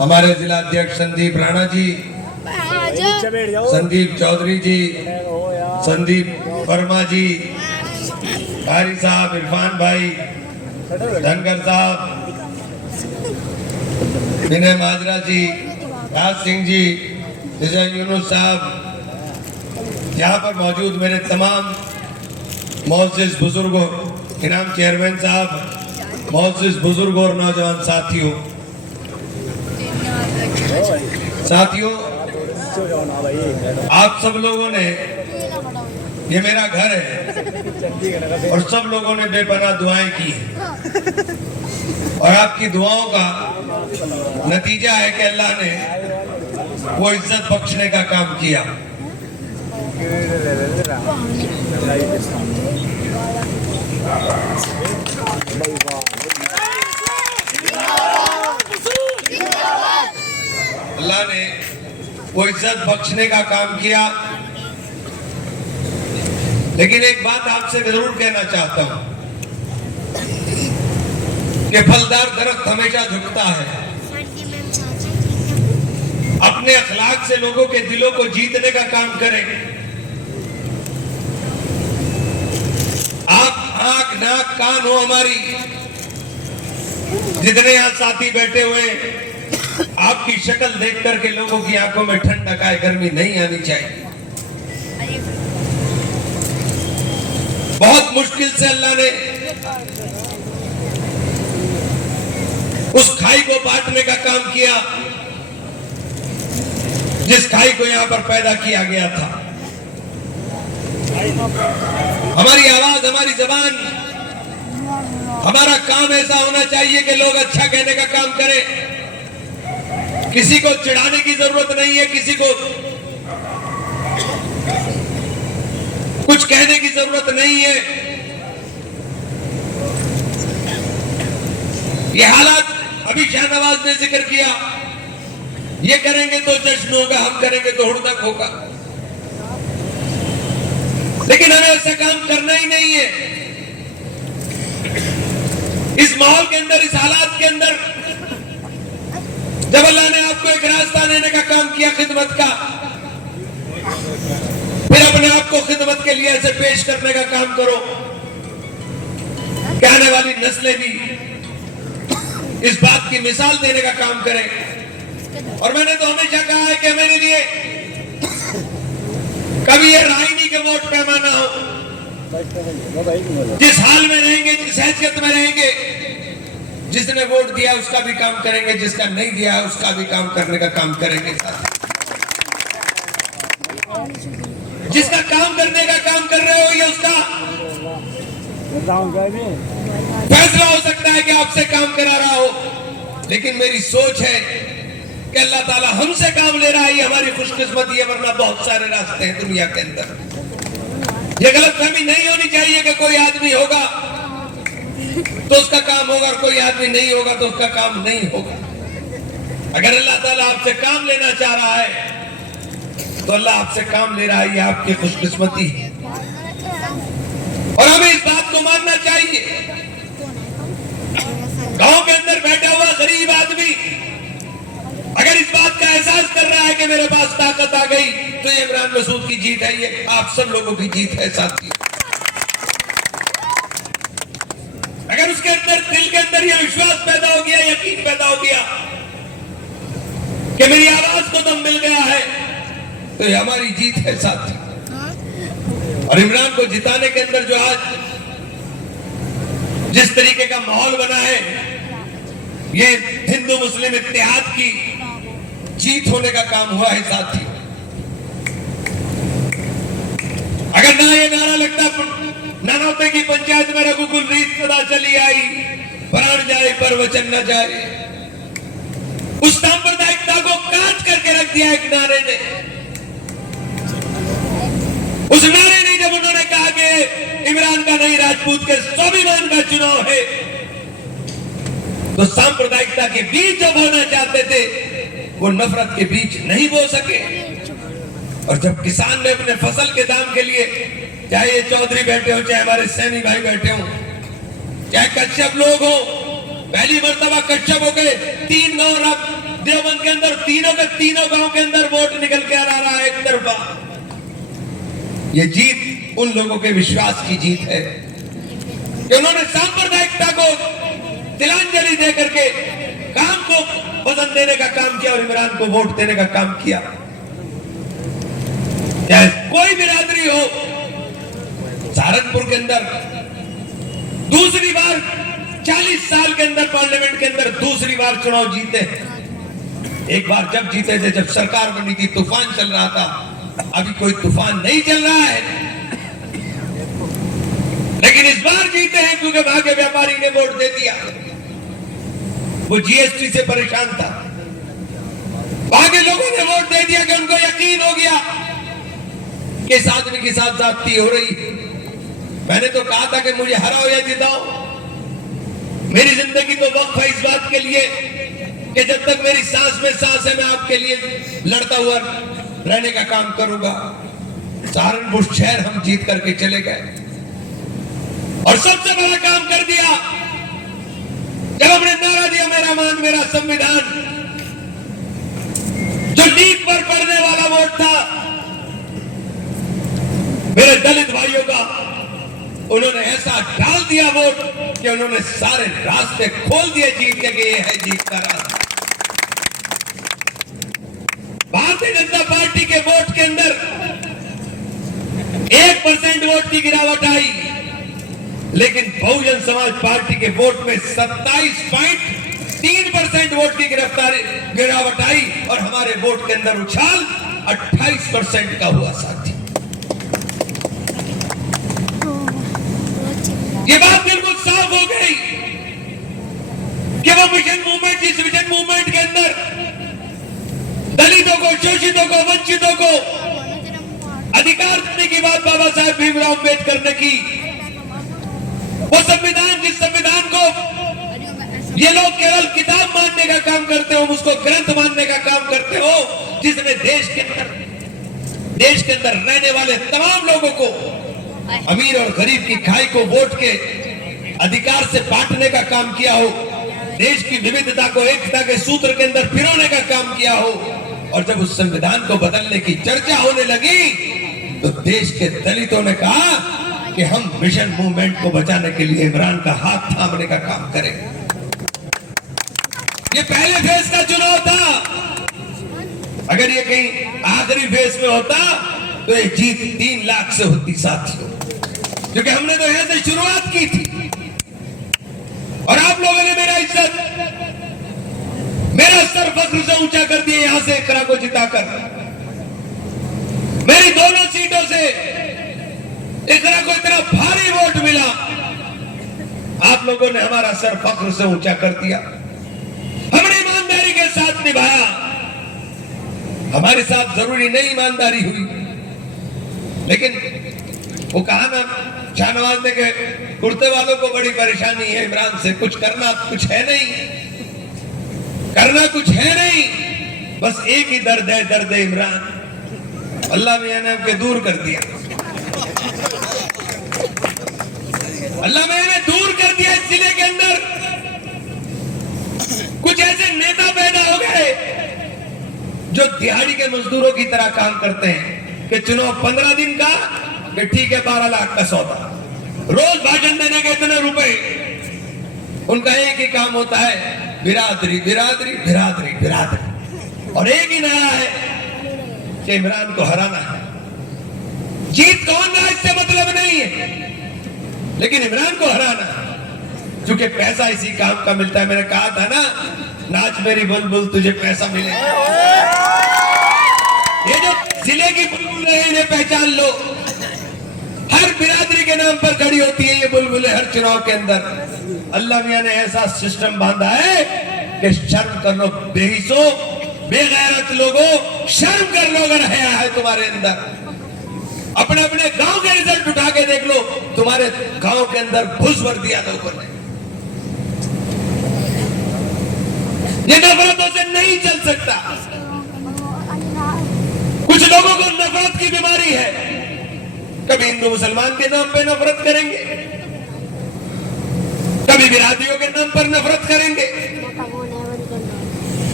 हमारे जिला अध्यक्ष संदीप राणा जी, संदीप चौधरी जी, संदीप वर्मा जी, कारी साहब, इरफान भाई, धनगर साहब, विनय माजरा जी, राज सिंह जी, विजय यूनुस साहब, यहाँ पर मौजूद मेरे तमाम मोअज़्ज़िज़ बुजुर्गों, इनाम चेयरमैन साहब, मोअज़्ज़िज़ बुजुर्गों और नौजवान साथियों, आप सब लोगों ने, ये मेरा घर है और सब लोगों ने बेपनाह दुआएं की और आपकी दुआओं का नतीजा है कि अल्लाह ने वो इज्जत बख्शने का काम किया। अल्लाह ने वो इज्जत बख्शने का काम किया। लेकिन एक बात आपसे जरूर कहना चाहता हूं कि फलदार दरख्त हमेशा झुकता है। अपने अखलाक से लोगों के दिलों को जीतने का काम करें। आप आंख नाक कान हो हमारी, जितने यहां साथी बैठे हुए, आपकी शक्ल देख करके लोगों की आंखों में ठंडक आए, गर्मी नहीं आनी चाहिए। बहुत मुश्किल से अल्लाह ने उस खाई को बांटने का काम किया जिस खाई को यहां पर पैदा किया गया था। हमारी आवाज, हमारी जबान, हमारा काम ऐसा होना चाहिए कि लोग अच्छा कहने का काम करें। किसी को चिढ़ाने की जरूरत नहीं है, किसी को कुछ कहने की जरूरत नहीं है। ये हालात अभी शाहनवाज ने जिक्र किया, ये करेंगे तो जश्न होगा, हम करेंगे तो हुड़दंग होगा। लेकिन हमें ऐसा काम करना ही नहीं है। इस माहौल के अंदर, इस हालात के अंदर, जब अल्लाह ने आपको एक रास्ता देने का काम किया खिदमत का, फिर अपने आप को खिदमत के लिए ऐसे पेश करने का काम करो कि आने वाली नस्लें भी इस बात की मिसाल देने का काम करें। और मैंने तो हमेशा कहा है कि मेरे लिए कभी ये राय नहीं कि वोट पैमाना हो। जिस हाल में रहेंगे, जिस हैसियत में रहेंगे, जिसने वोट दिया उसका भी काम करेंगे, जिसका नहीं दिया उसका भी काम करने का काम करेंगे। जिसका काम करने का काम कर रहे हो, ये उसका फैसला हो सकता है कि आपसे काम करा रहा हो। लेकिन मेरी सोच है कि अल्लाह ताला हमसे काम ले रहा है, ये हमारी खुशकिस्मती है। वरना बहुत सारे रास्ते हैं दुनिया के अंदर। ये गलतफहमी नहीं होनी चाहिए कि कोई आदमी होगा तो उसका काम होगा और कोई आदमी नहीं होगा तो उसका काम नहीं होगा। अगर अल्लाह ताला आपसे काम लेना चाह रहा है तो अल्लाह आपसे काम ले रहा है, ये आपकी खुशकिस्मती है। और हमें इस बात को मानना चाहिए। गांव के अंदर बैठा हुआ गरीब आदमी अगर इस बात का एहसास कर रहा है कि मेरे पास ताकत आ गई, तो ये इमरान मसूद की जीत है, ये आप सब लोगों की जीत है साथी। अगर उसके अंदर, दिल के अंदर ये विश्वास पैदा हो गया, यकीन पैदा हो गया कि मेरी आवाज को दम मिल गया है, तो ये हमारी जीत है साथी। और इमरान को जिताने के अंदर जो आज जिस तरीके का माहौल बना है, ये हिंदू मुस्लिम इत्तेहाद की जीत होने का काम हुआ है साथी। अगर ना ये नारा लगता, नानौते की पंचायत में रघुकुल रीत सदा चली आई, प्राण जाए पर वचन न जाए, उस सांप्रदायिकता को काट करके रख दिया एक नारे ने। उस नारे ने जब उन्होंने कहा कि इमरान का नहीं, राजपूत के स्वाभिमान का चुनाव है, तो सांप्रदायिकता के बीज जो बोना चाहते थे वो नफरत के बीज नहीं बो सके। और जब किसान ने अपने फसल के दाम के लिए, चाहे ये चौधरी बैठे हो, चाहे हमारे सैनी भाई बैठे हो, चाहे कश्यप लोग हो, पहली मर्तबा कश्यप हो गए, 3 गांव देवबंद के अंदर तीनों के तीनों गांव के अंदर वोट निकल के आ रहा है एक तरफा। ये जीत उन लोगों के विश्वास की जीत है कि उन्होंने सांप्रदायिकता को तिलांजलि दे करके काम को पसंद देने का काम किया और इमरान को वोट देने का काम किया। चाहे कोई बिरादरी हो, सहारनपुर के अंदर दूसरी बार 40 साल के अंदर पार्लियामेंट के अंदर दूसरी बार चुनाव जीते। एक बार जब जीते थे जब सरकार बनी थी, तूफान चल रहा था। अभी कोई तूफान नहीं चल रहा है, लेकिन इस बार जीते हैं क्योंकि वहां के व्यापारी ने वोट दे दिया। वो जीएसटी से परेशान था, वहां के लोगों ने वोट दे दिया कि उनको यकीन हो गया कि इस आदमी के साथ जाती हो रही। मैंने तो कहा था कि मुझे हराओ या जिताओ, मेरी जिंदगी तो वक्फ है इस बात के लिए कि जब तक मेरी सांस में सांस है मैं आपके लिए लड़ता हुआ रहने का काम करूंगा। सहारनपुर शहर हम जीत करके चले गए और सबसे बड़ा काम कर दिया जब हमने नारा दिया मेरा मान मेरा संविधान। जो नींव पर पड़ने वाला वोट था मेरे दलित भाइयों का, उन्होंने ऐसा डाल दिया वोट कि उन्होंने सारे रास्ते खोल दिए जीत के, ये है जीत का रास्ता। भारतीय जनता पार्टी के वोट के अंदर 1% वोट की गिरावट आई, लेकिन बहुजन समाज पार्टी के वोट में 27.3% वोट की गिरावट आई और हमारे वोट के अंदर उछाल 28% का हुआ साथी। ये बात बिल्कुल साफ हो गई कि वो मिशन मूवमेंट, जिस मिशन मूवमेंट के अंदर दलितों को, शोषितों को, वंचितों को अधिकार देने की बात बाबा साहेब भीमराव अम्बेडकर ने की, वो संविधान, जिस संविधान को ये लोग केवल किताब मानने का काम करते हो, उसको ग्रंथ मानने का काम करते हो, जिसने देश के अंदर रहने वाले तमाम लोगों को, अमीर और गरीब की खाई को वोट के अधिकार से बांटने का काम किया हो, देश की विविधता को एकता के सूत्र के अंदर पिरोने का काम किया हो, और जब उस संविधान को बदलने की चर्चा होने लगी तो देश के दलितों ने कहा कि हम मिशन मूवमेंट को बचाने के लिए इमरान का हाथ थामने का काम करें। ये पहले फेज का चुनाव था, अगर ये कहीं आखिरी फेज में होता तो ये जीत 3 लाख से होती साथियों, क्योंकि हमने तो यहां से शुरुआत की थी और आप लोगों ने मेरा इज्जत, मेरा सर फख्र से ऊंचा कर दिया यहां से इकरा को जिताकर। मेरी दोनों सीटों से इकरा को इतना भारी वोट मिला, आप लोगों ने हमारा सर फख्र से ऊंचा कर दिया। हमने ईमानदारी के साथ निभाया, हमारे साथ जरूरी नहीं ईमानदारी हुई, लेकिन वो कहा ना शाहनवाज ने के कुर्ते वालों को बड़ी परेशानी है इमरान से, कुछ करना कुछ है नहीं, करना कुछ है नहीं, बस एक ही दर्द है, दर्द इमरान। अल्लाह मियां ने आपके दूर कर दिया, अल्लाह मियां ने दूर कर दिया। इस जिले के अंदर कुछ ऐसे नेता पैदा हो गए जो दिहाड़ी के मजदूरों की तरह काम करते हैं कि चुनाव 15 दिन का, कि ठीक है 12 लाख का सौदा, रोज भाषण देने के इतने रुपए। उनका एक ही काम होता है बिरादरी बिरादरी बिरादरी बिरादरी, और एक ही नारा है कि इमरान को हराना है। जीत कौन रहा इससे मतलब नहीं है, लेकिन इमरान को हराना है, क्योंकि पैसा इसी काम का मिलता है। मैंने कहा था ना, नाच मेरी बुलबुल तुझे पैसा मिलेगा। ये जो जिले की बुलबुल है इन्हें पहचान लो, हर बिरादरी के नाम पर खड़ी होती है ये बुलबुलें हर चुनाव के अंदर। अल्लाह मियां ने ऐसा सिस्टम बांधा है कि शर्म कर लो बेहिसो, बेगैरत लोगों, शर्म कर लो अगर हया है तुम्हारे अंदर। अपने अपने गांव के रिजल्ट उठा के देख लो, तुम्हारे गांव के अंदर घुस भर दिया लोगों ने। ये नफरतों से नहीं चल सकता। कुछ लोगों को नफरत की बीमारी है, कभी हिंदू मुसलमान के नाम पे नफरत करेंगे, कभी बिरादरियों के नाम पर नफरत करेंगे।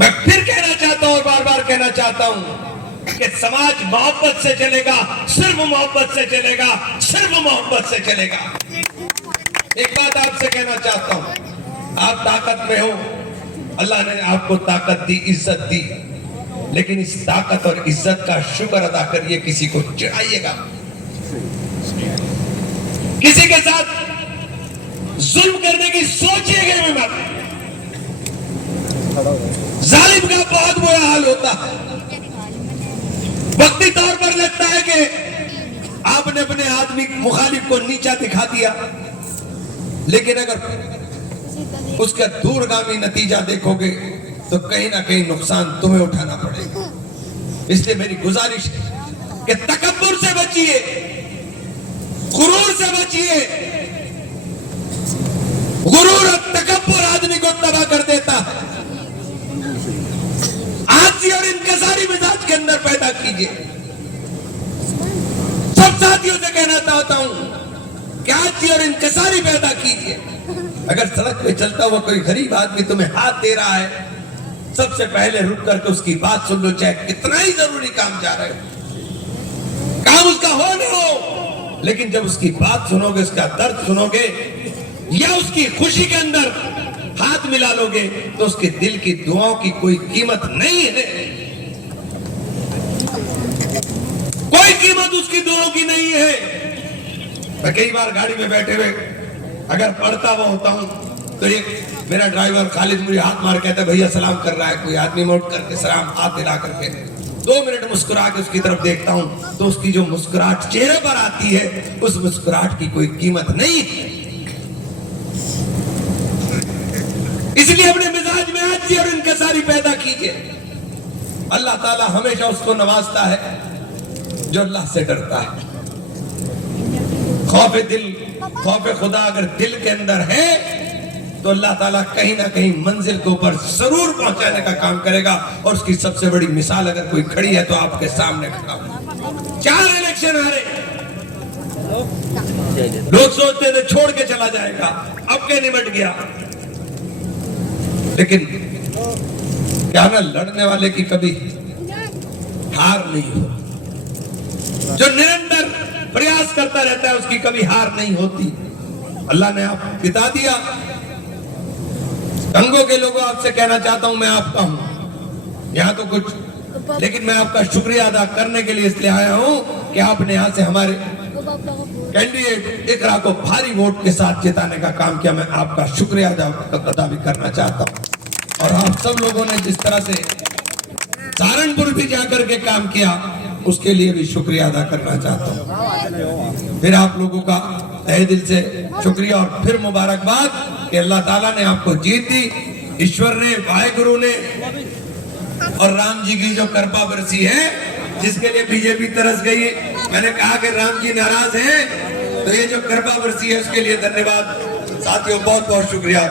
मैं फिर कह रहा चाहता हूं कि समाज मोहब्बत से चलेगा, सिर्फ मोहब्बत से चलेगा, सिर्फ मोहब्बत से चलेगा। एक बात आपसे कहना चाहता हूं, आप ताकत में हो, अल्लाह ने आपको ताकत दी, इज्जत दी, लेकिन इस ताकत और इज्जत का शुक्र अदा करिए, किसी को चिढ़ाइएगा, किसी के साथ जुल्म करने की सोचिएगा भी मत। जालिम का बहुत बुरा हाल होता है। वक्ती तौर पर लगता है कि आपने अपने आदमी मुखालिफ को नीचा दिखा दिया, लेकिन अगर उसका दूरगामी नतीजा देखोगे तो कहीं ना कहीं नुकसान तुम्हें उठाना पड़ेगा। इसलिए मेरी गुजारिश है कि तकब्बुर से बचिए, गुरूर से बचिए। गुरूर और तकब्बुर आदमी को तबाह कर देता है। आजी और इनकसारी मिजाज के अंदर पैदा कीजिए। सब साथियों से कहना चाहता हूं कि आजी और इनकसारी पैदा कीजिए। अगर सड़क पे चलता हुआ कोई गरीब आदमी तुम्हें हाथ दे रहा है, सबसे पहले रुक करके उसकी बात सुन लो, चाहे कितना ही जरूरी काम जा रहे हो, काम उसका हो न हो, लेकिन जब उसकी बात सुनोगे, उसका दर्द सुनोगे, या उसकी खुशी के अंदर हाथ मिला लोगे, तो उसके दिल की दुआओं की कोई कीमत नहीं है। कोई कीमत उसकी दुआओं की नहीं है। मैं कई बार गाड़ी में बैठे हुए अगर पढ़ता हुआ होता हूं तो एक मेरा ड्राइवर खालिद मुझे हाथ मार कहता है, भैया सलाम कर रहा है कोई आदमी, मोड़ करके सलाम हाथ दिला करके 2 मिनट मुस्कुरा के उसकी तरफ देखता हूं, तो उसकी जो मुस्कुराहट चेहरे पर आती है, उस मुस्कुराहट की कोई कीमत नहीं। इसलिए अपने मिजाज में आजी और इनकसारी पैदा कीजिए। अल्लाह ताला हमेशा उसको नवाजता है जो अल्लाह से डरता है। खौफ दिल, खौफ खुदा अगर दिल के अंदर है तो अल्लाह ताला कहीं ना कहीं मंजिल के ऊपर जरूर पहुंचाने का काम करेगा। और उसकी सबसे बड़ी मिसाल अगर कोई खड़ी है तो आपके सामने खड़ा हो। 4 इलेक्शन हारे, लोग सोचते थे छोड़ के चला जाएगा, अब के निमट गया, लेकिन क्या ना लड़ने वाले की कभी हार नहीं हो। जो निरंतर प्रयास करता रहता है उसकी कभी हार नहीं होती। अल्लाह ने आप बिता दिया। दंगों के लोगों, आपसे कहना चाहता हूं, मैं आपका हूं यहां तो कुछ, लेकिन मैं आपका शुक्रिया अदा करने के लिए इसलिए आया हूं कि आपने यहां से हमारे कैंडिडेट इकरा को भारी वोट के साथ जिताने का काम किया। मैं आपका शुक्रिया अदा भी करना चाहता हूं। और आप सब लोगों ने जिस तरह से सहारनपुर भी जाकर के काम किया, उसके लिए भी शुक्रिया अदा करना चाहता हूं। फिर आप लोगों का तहे दिल से शुक्रिया और फिर मुबारकबाद कि अल्लाह ताला ने आपको जीत दी। ईश्वर ने, वाहेगुरु ने और राम जी की जो कृपा बरसी है, जिसके लिए बीजेपी तरस गई। मैंने कहा कि राम जी नाराज हैं, तो ये जो कृपा बरसी है उसके लिए धन्यवाद। साथियों बहुत बहुत शुक्रिया।